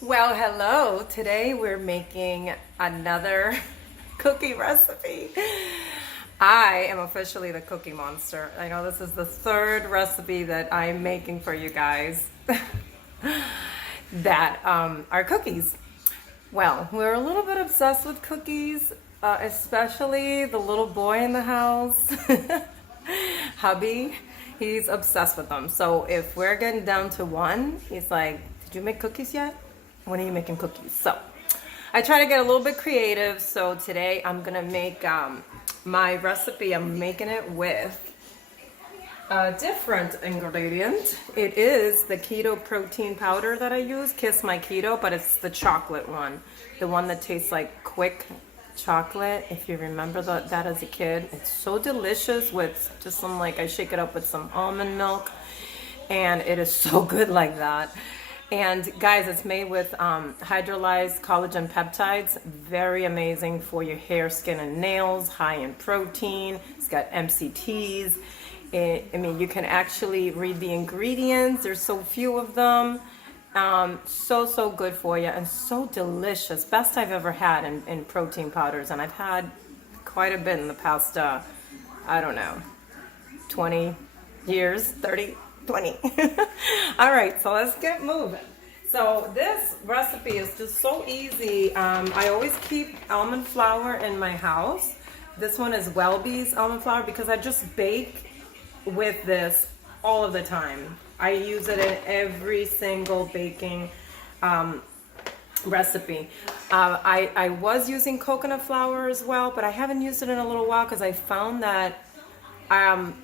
Well, hello. Today we're making another cookie recipe. I am officially the cookie monster. I know this is the third recipe that I'm making for you guys that are cookies. Well, we're a little bit obsessed with cookies, especially the little boy in the house, hubby. He's obsessed with them. So if we're getting down to one, he's like, "Did you make cookies yet? When are you making cookies?" So I try to get a little bit creative. So today I'm gonna make my recipe. I'm making it with a different ingredient. It is the keto protein powder that I use, Kiss My Keto, but it's the chocolate one, the one that tastes like quick chocolate. If you remember that as a kid, it's so delicious with just some, like, I shake it up with some almond milk, and it is so good like that. And guys, it's made with hydrolyzed collagen peptides. Very amazing for your hair, skin, and nails. High in protein. It's got MCTs. I mean, you can actually read the ingredients. There's so few of them. So good for you and so delicious. Best I've ever had in protein powders. And I've had quite a bit in the past, I don't know, 20 years, 30, 20. All right, so let's get moving. So this recipe is just so easy. I always keep almond flour in my house. This one is Welby's almond flour because I just bake with this all of the time. I use it in every single baking recipe. I was using coconut flour as well, but I haven't used it in a little while because I found that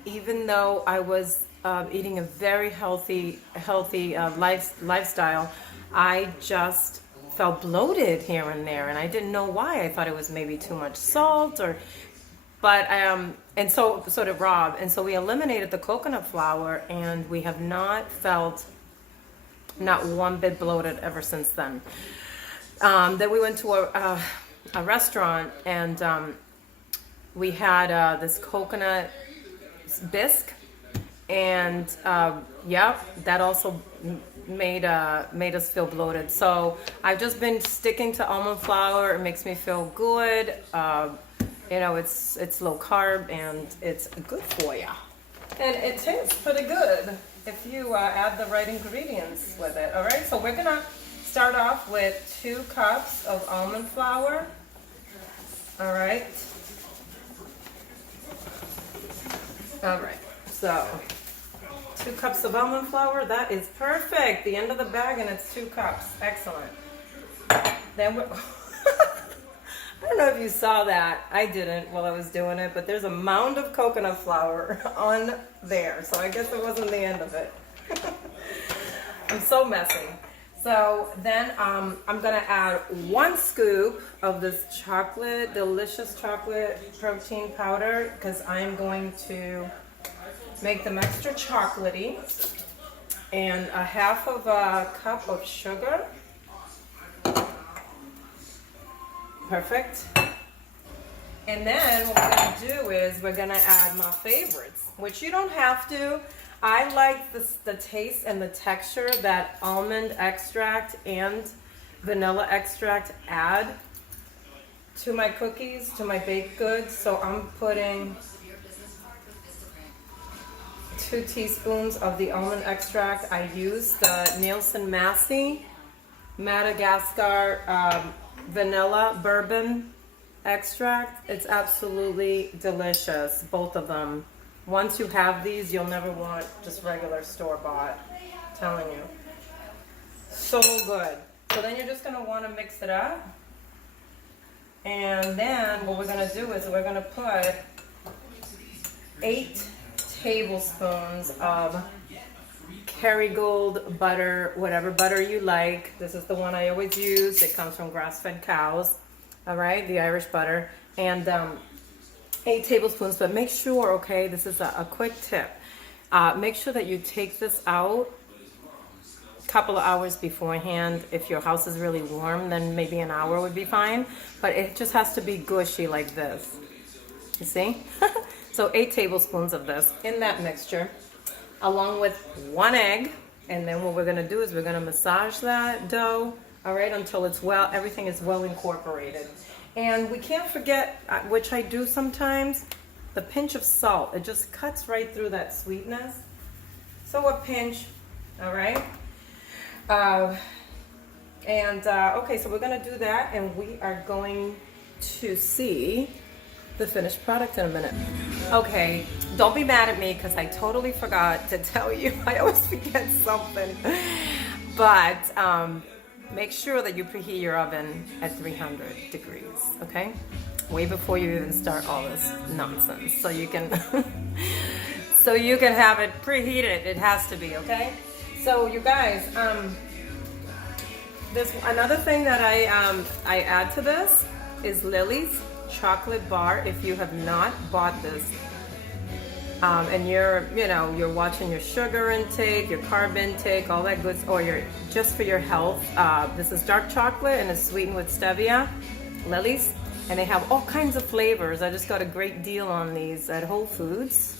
even though I was eating a very healthy lifestyle, I just felt bloated here and there, and I didn't know why. I thought it was maybe too much salt, and so did Rob. And so we eliminated the coconut flour, and we have not felt not one bit bloated ever since then. Then we went to a restaurant, and we had this coconut bisque, and that also made us feel bloated. So I've just been sticking to almond flour. It makes me feel good. It's low carb and it's good for you, and it tastes pretty good if you add the right ingredients with it. All right, so we're gonna start off with 2 cups of almond flour. All right, so 2 cups of almond flour. That is perfect. The end of the bag, and it's 2 cups. Excellent. Then we're I don't know if you saw that. I didn't while I was doing it, but there's a mound of coconut flour on there. So I guess it wasn't the end of it. I'm so messy. So then I'm going to add 1 scoop of this delicious chocolate protein powder, because I'm going to make them extra chocolatey, and a half of a cup of sugar. Perfect. And then what we're going to do is we're going to add my favorites, which you don't have to. I like the taste and the texture that almond extract and vanilla extract add to my cookies, to my baked goods. So I'm putting 2 teaspoons of the almond extract. I use the Nielsen Massey Madagascar vanilla bourbon extract. It's absolutely delicious, both of them. Once you have these, you'll never want just regular store-bought. I'm telling you, so good. So then you're just going to want to mix it up, and then what we're going to do is we're going to put 8 tablespoons of Kerrygold butter, whatever butter you like. This is the one I always use. It comes from grass-fed cows. All right, the Irish butter, and 8 tablespoons. But make sure, okay, this is a quick tip. Make sure that you take this out a couple of hours beforehand. If your house is really warm, then maybe an hour would be fine. But it just has to be gushy like this. You see? So 8 tablespoons of this in that mixture, along with 1 egg. And then what we're going to do is we're going to massage that dough all right, until it's everything is well incorporated. And we can't forget, which I do sometimes, the pinch of salt. It just cuts right through that sweetness. So a pinch, all right? Okay, so we're gonna do that, and we are going to see the finished product in a minute. Okay, don't be mad at me because I totally forgot to tell you. I always forget something. But make sure that you preheat your oven at 300 degrees, okay? Way before you even start all this nonsense. So you can so you can have it preheated. It has to be, okay? So you guys, there's another thing that I add to this is Lily's chocolate bar. If you have not bought this, and you're watching your sugar intake, your carb intake, all that good, or you're just for your health, this is dark chocolate and it's sweetened with stevia, Lily's, and they have all kinds of flavors. I just got a great deal on these at Whole Foods,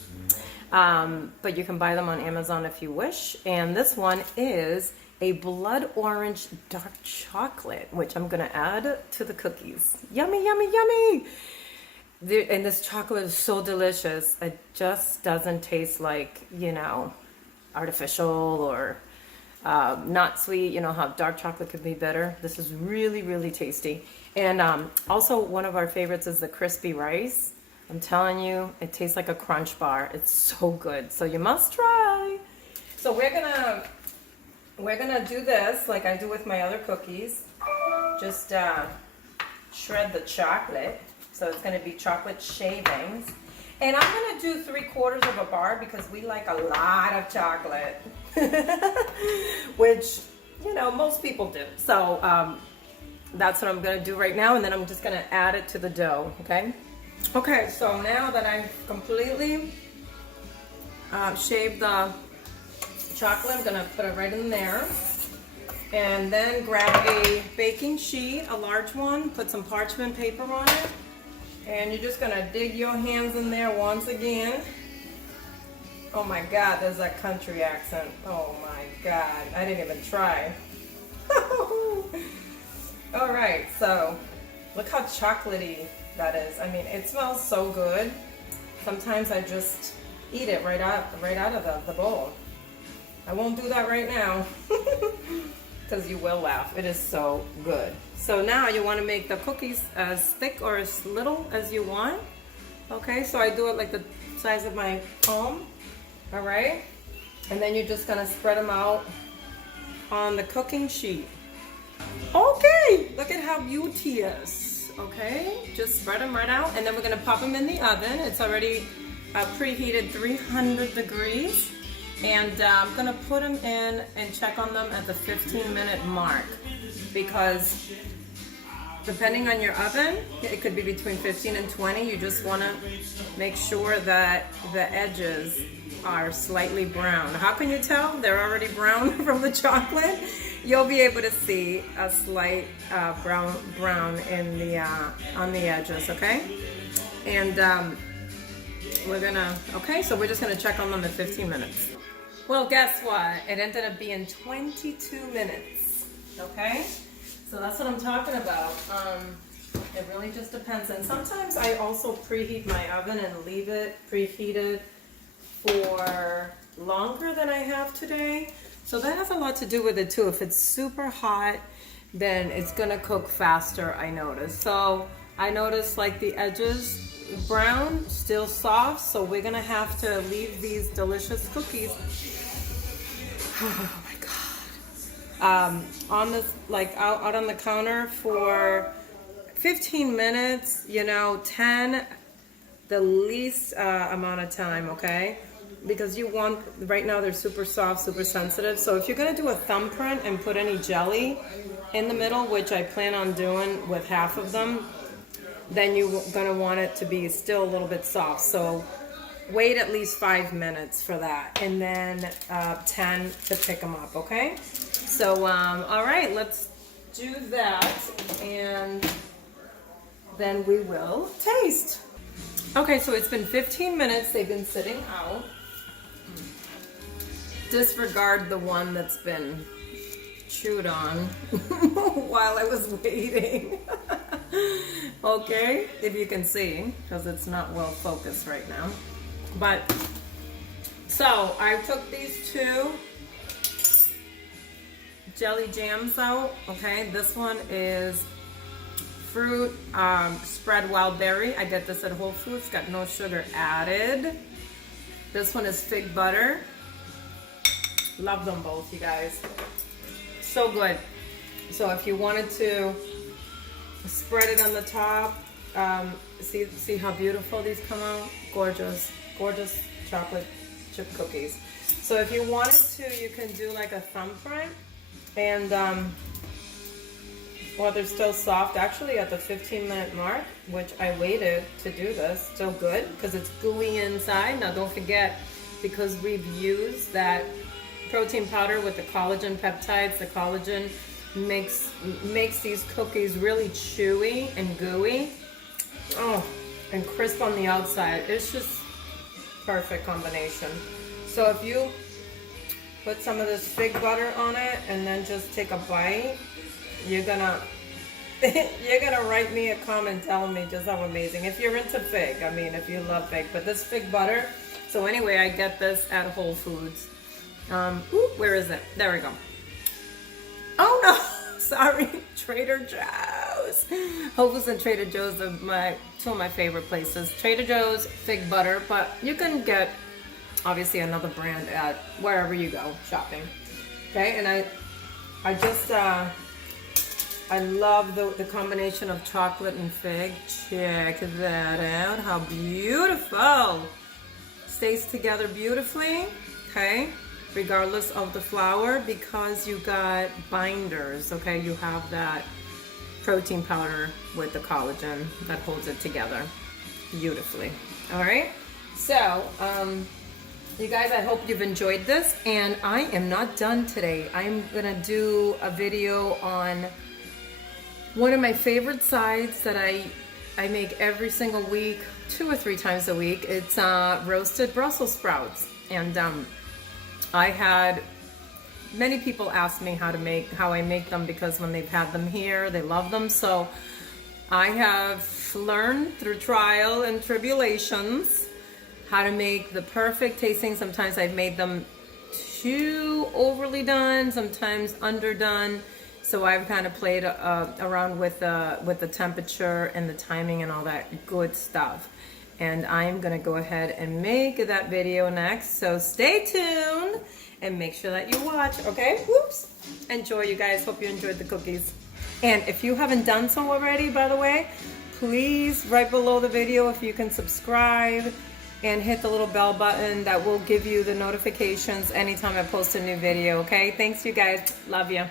but you can buy them on Amazon if you wish. And this one is a blood orange dark chocolate, which I'm gonna add to the cookies. Yummy, yummy, yummy. And this chocolate is so delicious. It just doesn't taste like, artificial or not sweet. You know how dark chocolate could be better. This is really, really tasty. And also one of our favorites is the crispy rice. I'm telling you, it tastes like a crunch bar. It's so good. So you must try. So we're gonna do this like I do with my other cookies. Just shred the chocolate. So it's gonna be chocolate shavings. And I'm gonna do 3/4 of a bar because we like a lot of chocolate. Which, most people do. So that's what I'm gonna do right now, and then I'm just gonna add it to the dough, okay? Okay, so now that I've completely shaved the chocolate, I'm gonna put it right in there. And then grab a baking sheet, a large one, put some parchment paper on it. And you're just gonna dig your hands in there once again. Oh my God, there's that country accent. Oh my God, I didn't even try. All right, so look how chocolatey that is. I mean, it smells so good. Sometimes I just eat it right out of the bowl. I won't do that right now because you will laugh. It is so good. So now you want to make the cookies as thick or as little as you want. Okay, so I do it like the size of my palm. All right, and then you're just gonna spread them out on the cooking sheet. Okay, look at how beauteous. Okay, just spread them right out, and then we're gonna pop them in the oven. It's already preheated 300 degrees. And I'm gonna put them in and check on them at the 15-minute mark, because depending on your oven, it could be between 15 and 20. You just wanna make sure that the edges are slightly brown. How can you tell? They're already brown from the chocolate. You'll be able to see a slight brown in the on the edges, okay? And so we're just gonna check on them at 15 minutes. Well, guess what? It ended up being 22 minutes, okay? So that's what I'm talking about. It really just depends. And sometimes I also preheat my oven and leave it preheated for longer than I have today. So that has a lot to do with it too. If it's super hot, then it's gonna cook faster, I notice. So I notice like the edges brown, still soft, so we're gonna have to leave these delicious cookies oh my God, on this, like out on the counter for 15 minutes, 10 the least amount of time, okay? Because you want, right now they're super soft, super sensitive. So if you're gonna do a thumbprint and put any jelly in the middle, which I plan on doing with half of them, then you're gonna want it to be still a little bit soft. So wait at least 5 minutes for that, and then 10 to pick them up, okay? So, all right, let's do that, and then we will taste. Okay, so it's been 15 minutes. They've been sitting out. Disregard the one that's been chewed on while I was waiting. Okay, if you can see, because it's not well focused right now. But, so I took these two jelly jams out. Okay, this one is fruit spread wild berry. I get this at Whole Foods, got no sugar added. This one is fig butter. Love them both, you guys. So good. So if you wanted to spread it on the top, see how beautiful these come out? Gorgeous, gorgeous chocolate chip cookies. So if you wanted to, you can do like a thumbprint, and while they're still soft, actually at the 15-minute mark, which I waited to do this, still good because it's gooey inside. Now don't forget, because we've used that protein powder with the collagen peptides, the collagen makes these cookies really chewy and gooey. Oh, and crisp on the outside. It's just perfect combination. So if you put some of this fig butter on it and then just take a bite, you're gonna write me a comment telling me just how amazing. If you're into fig, I mean, if you love fig, but this fig butter. So anyway, I get this at Whole Foods. Where is it? There we go. Oh no, sorry, Trader Joe's. Whole Foods and Trader Joe's are two of my favorite places. Trader Joe's fig butter, but you can get obviously another brand at wherever you go shopping. Okay, and I just I love the combination of chocolate and fig. Check that out. How beautiful. Stays together beautifully. Okay, regardless of the flour, because you got binders. Okay, you have that protein powder with the collagen that holds it together beautifully. All right, so you guys, I hope you've enjoyed this, and I am not done today. I'm gonna do a video on one of my favorite sides that I make every single week, 2 or 3 times a week. It's roasted Brussels sprouts, and I had many people ask me how I make them, because when they've had them here, they love them. So I have learned through trial and tribulations how to make the perfect tasting. Sometimes I've made them too overly done, sometimes underdone. So I've kind of played around with the temperature and the timing and all that good stuff. And I'm gonna go ahead and make that video next. So stay tuned and make sure that you watch, okay? Whoops. Enjoy, you guys. Hope you enjoyed the cookies. And if you haven't done so already, by the way, please, right below the video, if you can subscribe and hit the little bell button, that will give you the notifications anytime I post a new video, okay? Thanks, you guys. Love you.